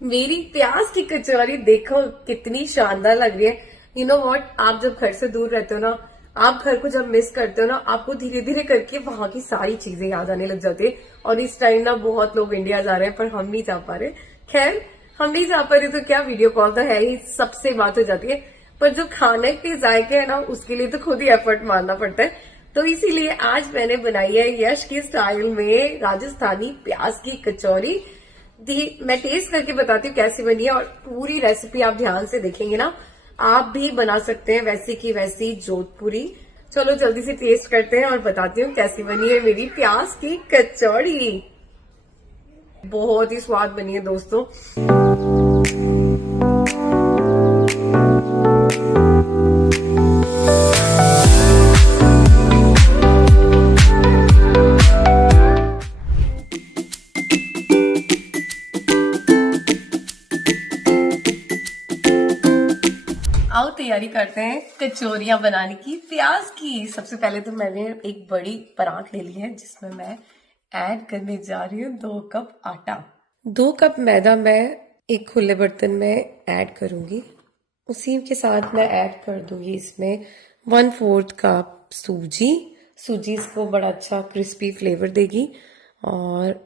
मेरी प्याज की कचौरी देखो कितनी शानदार लग रही है। यू नो व्हाट, आप जब घर से दूर रहते हो ना, आप घर को जब मिस करते हो ना, आपको धीरे धीरे करके वहां की सारी चीजें याद आने लग जाती है। और इस टाइम ना बहुत लोग इंडिया जा रहे हैं, पर हम नहीं जा पा रहे। खैर, हम नहीं जा पा रहे तो क्या, वीडियो कॉल तो है ही, सबसे बात हो जाती है। पर जो खाने के जायके है ना, उसके लिए तो खुद ही एफर्ट मारना पड़ता है। तो इसीलिए आज मैंने बनाई है यश की स्टाइल में राजस्थानी प्याज की कचौरी। मैं टेस्ट करके बताती हूँ कैसी बनी है, और पूरी रेसिपी आप ध्यान से देखेंगे ना, आप भी बना सकते हैं वैसी की वैसी जोधपुरी। चलो जल्दी से टेस्ट करते हैं और बताती हूँ कैसी बनी है मेरी प्याज की कचौड़ी। बहुत ही स्वाद बनी है दोस्तों। आओ तैयारी करते हैं कचौरियां बनाने की प्याज की। सबसे पहले तो मैंने एक बड़ी परात ले ली है, जिसमें मैं ऐड करने जा रही हूँ 2 कप आटा। 2 कप मैदा मैं एक खुले बर्तन में ऐड करूंगी। उसी के साथ मैं ऐड कर दूंगी इसमें 1/4 कप सूजी। सूजी इसको बड़ा अच्छा क्रिस्पी फ्लेवर देगी। और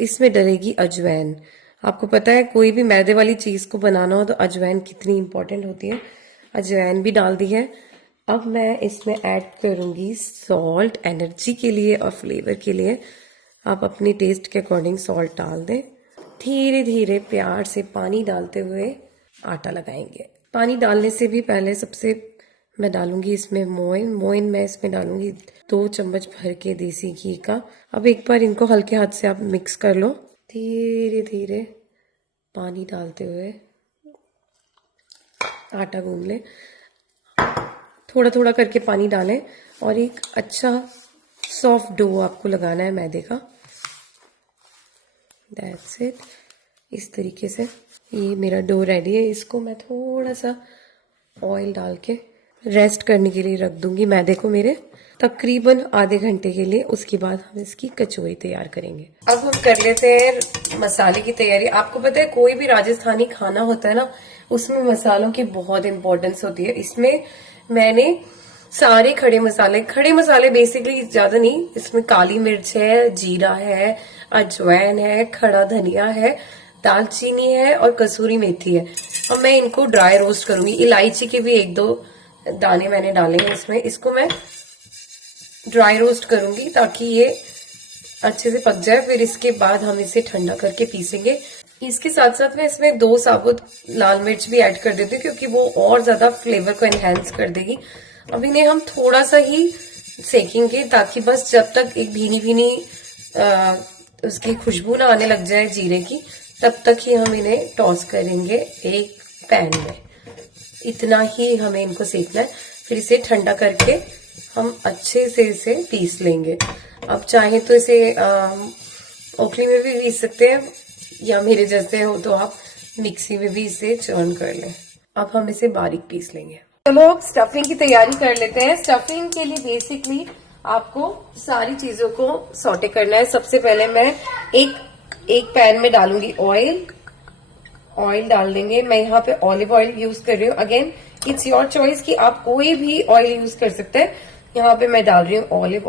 इसमें डलेगी अजवाइन। आपको पता है कोई भी मैदे वाली चीज को बनाना हो तो अजवाइन कितनी इंपॉर्टेंट होती है। अजवाइन भी डाल दी है। अब मैं इसमें ऐड करूंगी सॉल्ट, एनर्जी के लिए और फ्लेवर के लिए। आप अपने टेस्ट के अकॉर्डिंग सॉल्ट डाल दें। धीरे धीरे प्यार से पानी डालते हुए आटा लगाएंगे। पानी डालने से भी पहले सबसे मैं डालूंगी इसमें मोइन मैं इसमें डालूंगी 2 चम्मच भर के देसी घी का। अब एक बार इनको हल्के हाथ से आप मिक्स कर लो। धीरे धीरे पानी डालते हुए आटा गूंद लें। थोड़ा थोड़ा करके पानी डालें और एक अच्छा सॉफ्ट डो आपको लगाना है मैदे का। That's it. इस तरीके से ये मेरा डो रेडी है। इसको मैं थोड़ा सा ऑयल डाल के रेस्ट करने के लिए रख दूंगी मैदे को मेरे, तकरीबन आधे घंटे के लिए। उसके बाद हम इसकी कचौरी तैयार करेंगे। अब हम कर लेते हैं मसाले की तैयारी। आपको पता है कोई भी राजस्थानी खाना होता है ना, उसमें मसालों की बहुत इंपॉर्टेंस होती है। इसमें मैंने सारे खड़े मसाले बेसिकली ज्यादा नहीं, इसमें काली मिर्च है, जीरा है, अजवाइन है, खड़ा धनिया है, दालचीनी है और कसूरी मेथी है। अब मैं इनको ड्राई रोस्ट करूंगी। इलायची के भी 1-2 दाने मैंने डाले हैं इसमें। इसको मैं ड्राई रोस्ट करूंगी ताकि ये अच्छे से पक जाए। फिर इसके बाद हम इसे ठंडा करके पीसेंगे। इसके साथ साथ मैं इसमें 2 साबुत लाल मिर्च भी ऐड कर देती हूँ, क्योंकि वो और ज्यादा फ्लेवर को एनहेंस कर देगी। अब इन्हें हम थोड़ा सा ही सेकेंगे, ताकि बस जब तक एक भीनी भीनी उसकी खुशबू ना आने लग जाए जीरे की, तब तक ही हम इन्हें टॉस करेंगे एक पैन में। इतना ही हमें इनको सेकना है। फिर इसे ठंडा करके हम अच्छे से इसे पीस लेंगे। अब चाहे तो इसे ओखली में भी पीस सकते हैं, या मेरे जैसे हो तो आप मिक्सी में भी इसे चर्न कर लें। अब हम इसे बारीक पीस लेंगे। चलो अब स्टफिंग की तैयारी कर लेते हैं। स्टफिंग के लिए बेसिकली आपको सारी चीजों को सॉटे करना है। सबसे पहले मैं एक पैन में डालूंगी ऑयल डाल देंगे। मैं यहाँ पे ऑलिव ऑयल यूज कर रही हूँ। अगेन इट्स योर चॉइस कि आप कोई भी ऑयल यूज कर सकते हैं। यहाँ पे मैं डाल रही हूँ ऑलिव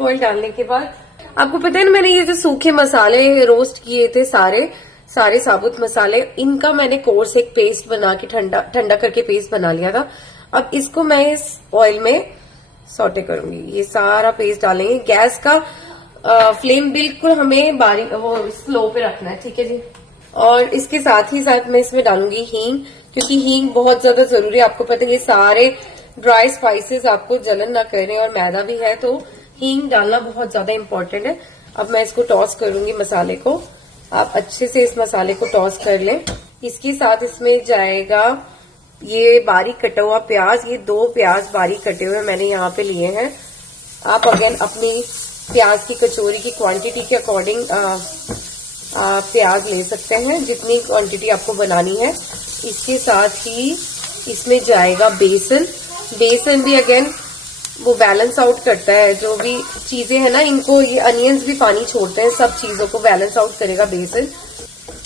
ऑयल डालने के बाद आपको पता है ना, मैंने ये जो सूखे मसाले रोस्ट किए थे सारे साबुत मसाले, इनका मैंने कोर्स एक पेस्ट बना के ठंडा करके पेस्ट बना लिया था। अब इसको मैं इस ऑयल में सॉटे करूंगी। ये सारा पेस्ट डालेंगे। गैस का फ्लेम बिल्कुल हमें बारीक स्लो पे रखना है, ठीक है जी। और इसके साथ ही साथ मैं इसमें डालूंगी हींग, क्योंकि हींग बहुत ज्यादा जरूरी है। आपको पता है ये सारे ड्राई स्पाइसेस आपको जलन ना करें, और मैदा भी है तो हींग डालना बहुत ज्यादा इम्पोर्टेंट है। अब मैं इसको टॉस करूंगी मसाले को। आप अच्छे से इस मसाले को टॉस कर लें। इसके साथ इसमें जाएगा ये बारीक कटा हुआ प्याज। ये 2 प्याज बारीक कटे हुए मैंने यहाँ पे लिए हैं। आप अगेन अपनी प्याज की कचौरी की क्वांटिटी के अकॉर्डिंग प्याज ले सकते हैं, जितनी क्वांटिटी आपको बनानी है। इसके साथ ही इसमें जाएगा बेसन भी अगेन वो बैलेंस आउट करता है। जो भी चीजें है ना, इनको ये अनियंस भी पानी छोड़ते हैं, सब चीजों को बैलेंस आउट करेगा बेसन।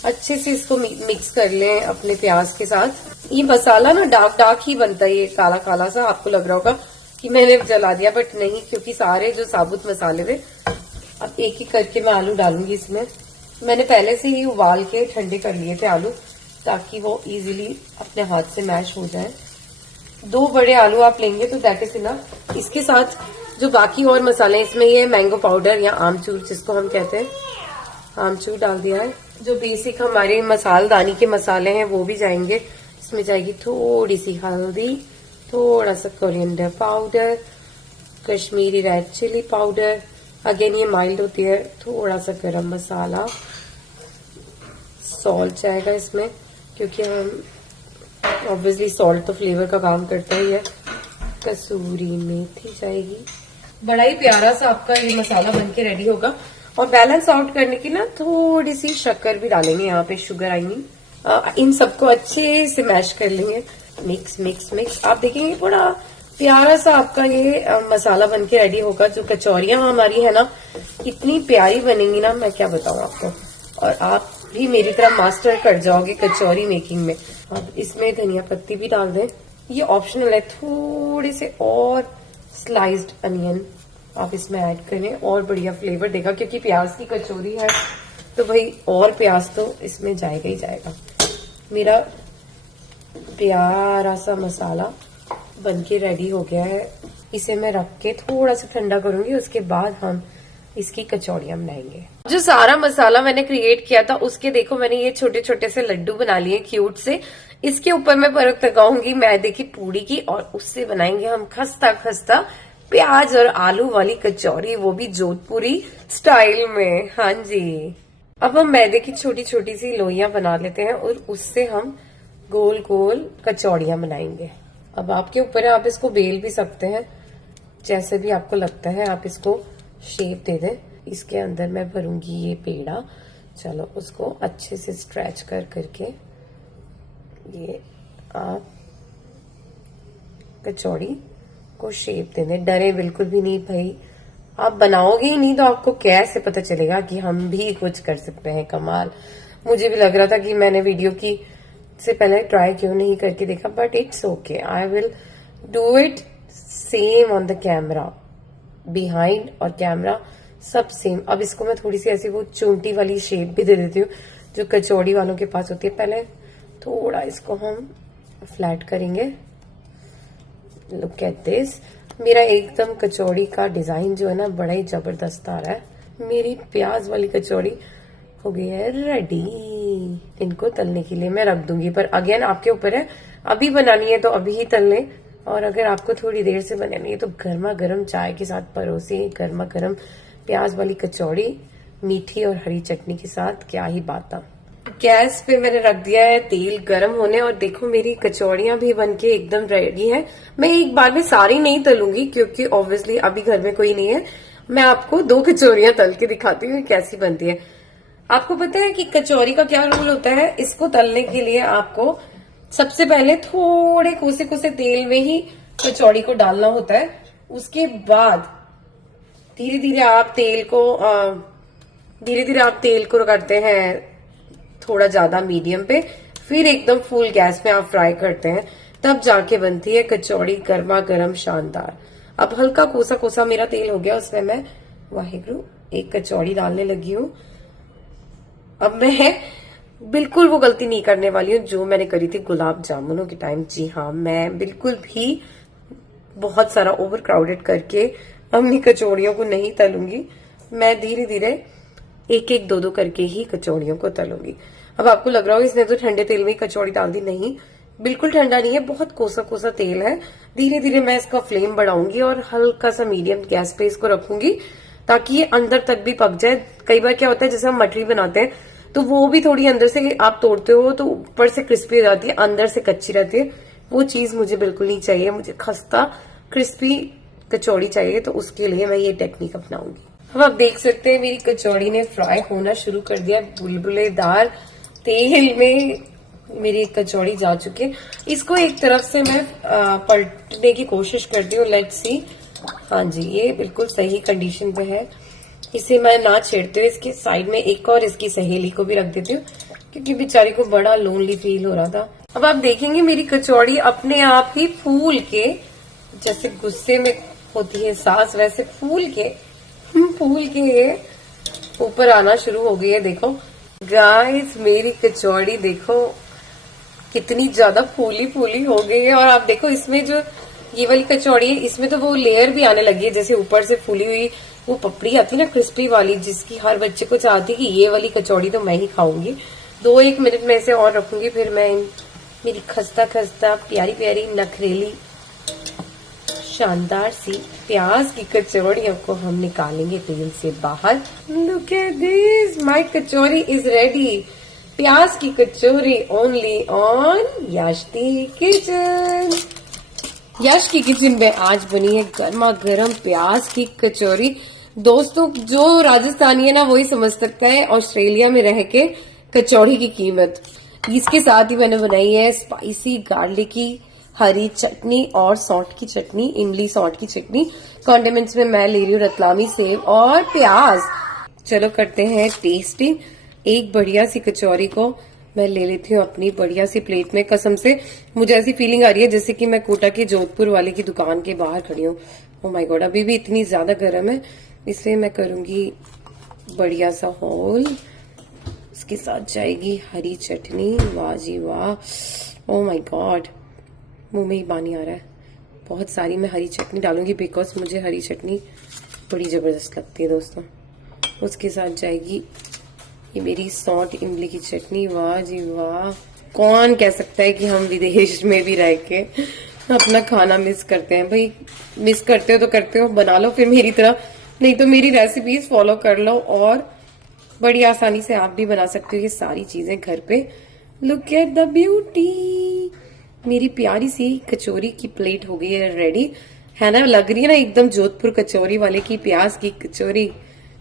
अच्छे से इसको मिक्स कर लें अपने प्याज के साथ। ये मसाला ना डार्क डार्क ही बनता है, ये काला काला सा आपको लग रहा होगा कि मैंने जला दिया, बट नहीं, क्योंकि सारे जो साबुत मसाले थे। अब एक एक करके मैं आलू डालूंगी इसमें। मैंने पहले से ही उबाल के ठंडे कर लिए थे आलू, ताकि वो इजीली अपने हाथ से मैश हो जाए। 2 बड़े आलू आप लेंगे तो दैट इज इनफ। इसके साथ जो बाकी और मसाले हैं, इसमें ये मैंगो पाउडर या आमचूर जिसको हम कहते हैं, आमचूर डाल दिया है। जो बेसिक हमारे मसालदानी के मसाले हैं वो भी जाएंगे। इसमें जाएगी थोड़ी सी हल्दी, थोड़ा सा coriander powder, Kashmiri red chilli powder, again ये माइल्ड होती है, थोड़ा सा गरम मसाला, सॉल्ट जाएगा इसमें, क्योंकि हम ऑब्वियसली सॉल्ट तो फ्लेवर का काम करता ही है। कसूरी मेथी जाएगी। बड़ा ही प्यारा सा आपका ये मसाला बनके रेडी होगा। और बैलेंस आउट करने की ना थोड़ी सी शक्कर भी डालेंगे यहाँ पे, शुगर आई मीन। इन सबको अच्छे से मैश कर लेंगे, मिक्स मिक्स मिक्स। आप देखेंगे बड़ा प्यारा सा आपका ये मसाला बनके रेडी होगा। जो कचौरियां हमारी है ना, इतनी प्यारी बनेंगी ना, मैं क्या बताऊं आपको। और आप भी मेरी तरह मास्टर कर जाओगे कचौरी मेकिंग में। अब इसमें धनिया पत्ती भी डाल दें, ये ऑप्शनल है। थोड़े से और स्लाइस्ड अनियन आप इसमें ऐड करें, और बढ़िया फ्लेवर देगा, क्योंकि प्याज की कचौरी है तो भाई और प्याज तो इसमें जाएगा ही जाएगा। मेरा प्यारा सा मसाला बनके रेडी हो गया है। इसे मैं रख के थोड़ा सा ठंडा करूंगी, उसके बाद हम इसकी कचौड़ियां बनाएंगे। जो सारा मसाला मैंने क्रिएट किया था उसके देखो मैंने ये छोटे छोटे से लड्डू बना लिए क्यूट से। इसके ऊपर मैं परत लगाऊंगी मैदे की पूड़ी की, और उससे बनाएंगे हम खस्ता खस्ता प्याज और आलू वाली कचौरी, वो भी जोधपुरी स्टाइल में। हाँ जी, अब हम मैदे की छोटी छोटी सी लोइयां बना लेते हैं और उससे हम गोल गोल कचौड़ियां बनाएंगे। अब आपके ऊपर है, आप इसको बेल भी सकते हैं, जैसे भी आपको लगता है आप इसको शेप दे दें। इसके अंदर मैं भरूंगी ये पेड़ा। चलो उसको अच्छे से स्ट्रेच कर करके ये आप कचौड़ी को शेप दे दें। डरे बिल्कुल भी नहीं भाई, आप बनाओगे ही नहीं तो आपको कैसे पता चलेगा कि हम भी कुछ कर सकते हैं कमाल। मुझे भी लग रहा था कि मैंने वीडियो की से पहले ट्राई क्यों नहीं करके देखा, but it's okay, I will do it same on the camera, behind और कैमरा सब सेम। अब इसको मैं थोड़ी सी ऐसी वो चूंटी वाली शेप भी दे देती हूँ जो कचौड़ी वालों के पास होती है। पहले थोड़ा इसको हम फ्लैट करेंगे। लुक एट दिस, मेरा एकदम कचौड़ी का डिजाइन जो है ना बड़ा ही जबरदस्त आ रहा है। मेरी प्याज वाली कचौड़ी हो गई है रेडी। इनको तलने के लिए मैं रख दूंगी, पर अगेन आपके ऊपर है, अभी बनानी है तो अभी ही तल लें, और अगर आपको थोड़ी देर से बनानी है तो गर्मा गर्म चाय के साथ परोसे गर्मा गर्म प्याज वाली कचौड़ी मीठी और हरी चटनी के साथ, क्या ही बात है। गैस पे मैंने रख दिया है तेल गरम होने, और देखो मेरी कचौड़ियां भी बनके एकदम रेडी है। मैं एक बार में सारी नहीं तलूंगी क्योंकि ऑब्वियसली अभी घर में कोई नहीं है। मैं आपको 2 कचौरियां तल के दिखाती हूँ कैसी बनती है। आपको पता है कि कचौरी का क्या रूल होता है? इसको तलने के लिए आपको सबसे पहले थोड़े कोसे कोसे तेल में ही कचौड़ी को डालना होता है। उसके बाद धीरे धीरे आप तेल को करते हैं थोड़ा ज्यादा मीडियम पे, फिर एकदम फुल गैस पे आप फ्राई करते हैं, तब जाके बनती है कचौड़ी गर्मा गर्म शानदार। अब हल्का कोसा कोसा मेरा तेल हो गया, उसमें मैं वाहिगुरु एक कचौड़ी डालने लगी हूँ। अब मैं बिल्कुल वो गलती नहीं करने वाली हूँ जो मैंने करी थी गुलाब जामुनों के टाइम। जी हाँ, मैं बिल्कुल भी बहुत सारा ओवर क्राउडेड करके अपनी कचौड़ियों को नहीं तलूंगी। मैं धीरे धीरे एक एक दो करके ही कचौड़ियों को तलूंगी। अब आपको लग रहा होगा इसने तो ठंडे तेल में ही कचौड़ी डाल दी। नहीं, बिल्कुल ठंडा नहीं है, बहुत कोसा कोसा तेल है। धीरे धीरे मैं इसका फ्लेम बढ़ाऊंगी और हल्का सा मीडियम गैस पे इसको रखूंगी ताकि ये अंदर तक भी पक जाए। कई बार क्या होता है, जैसे हम मटरी बनाते हैं तो वो भी थोड़ी अंदर से आप तोड़ते हो तो ऊपर से क्रिस्पी हो जाती है, अंदर से कच्ची रहती है। वो चीज मुझे बिल्कुल नहीं चाहिए, मुझे खस्ता क्रिस्पी कचौड़ी चाहिए, तो उसके लिए मैं ये टेक्निक अपनाऊंगी। अब आप देख सकते हैं मेरी कचौड़ी ने फ्राई होना शुरू कर दिया। बुलबुलेदार तेल में मेरी कचौड़ी जा चुकी है। इसको एक तरफ से मैं पलटने की कोशिश करती हूँ। लेट्स सी, हाँ जी, ये बिल्कुल सही कंडीशन पे है। इसे मैं ना छेड़ते हुए इसके साइड में एक और इसकी सहेली को भी रख देती हूँ क्योंकि बेचारी को बड़ा लोनली फील हो रहा था। अब आप देखेंगे मेरी कचौड़ी अपने आप ही फूल के, जैसे गुस्से में होती है सास वैसे फूल के ऊपर आना शुरू हो गई है। देखो गाइस मेरी कचौड़ी देखो कितनी ज्यादा फूली फूली हो गई है। और आप देखो इसमें जो ये वाली कचौड़ी है इसमें तो वो लेयर भी आने लगी है, जैसे ऊपर से फूली हुई वो पपड़ी आती है ना क्रिस्पी वाली, जिसकी हर बच्चे को चाहती है कि ये वाली कचौड़ी तो मैं ही खाऊंगी। 2-1 मिनट में इसे और रखूंगी, फिर मैं मेरी खस्ता खस्ता प्यारी प्यारी नखरेली शानदार सी प्याज की कचौड़ियों को हम निकालेंगे तेल से बाहर। Look at this, my kachori is ready. प्याज की कचौरी ओनली ऑन याश्ती किचन। यश की किचन में आज बनी है गर्मा गर्म प्याज की कचौरी। दोस्तों जो राजस्थानी है ना वही समझ सकता है ऑस्ट्रेलिया में रह के कचौड़ी की कीमत। इसके साथ ही मैंने बनाई है स्पाइसी गार्लिकी हरी चटनी और सौंठ की चटनी, इमली सौंठ की चटनी। कॉन्डिमेंट्स में मैं ले रही हूँ रतलामी सेव और प्याज। चलो करते हैं टेस्टी। एक बढ़िया सी कचौरी को मैं ले लेती हूँ अपनी बढ़िया सी प्लेट में। कसम से मुझे ऐसी फीलिंग आ रही है जैसे कि मैं कोटा के जोधपुर वाले की दुकान के बाहर खड़ी हूँ। ओह माय गॉड, अभी भी इतनी ज्यादा गर्म है, इसलिए मैं करूंगी बढ़िया सा होल। इसके साथ जाएगी हरी चटनी। वाह जी वाह, ओह माय गॉड, मुंह में ही पानी आ रहा है। बहुत सारी मैं हरी चटनी डालूंगी बिकॉज मुझे हरी चटनी बड़ी जबरदस्त लगती है दोस्तों। उसके साथ जाएगी ये मेरी सौंठ इमली की चटनी। वाह जी वाह, कौन कह सकता है कि हम विदेश में भी रह के अपना खाना मिस करते हैं। भाई मिस करते हो तो करते हो, बना लो फिर मेरी तरह, नहीं तो मेरी रेसिपीज फॉलो कर लो और बड़ी आसानी से आप भी बना सकते हो ये सारी चीजें घर पे। लुक एट द ब्यूटी, मेरी प्यारी सी कचौरी की प्लेट हो गई है रेडी, है ना? लग रही है ना एकदम जोधपुर कचौरी वाले की प्याज की कचौरी।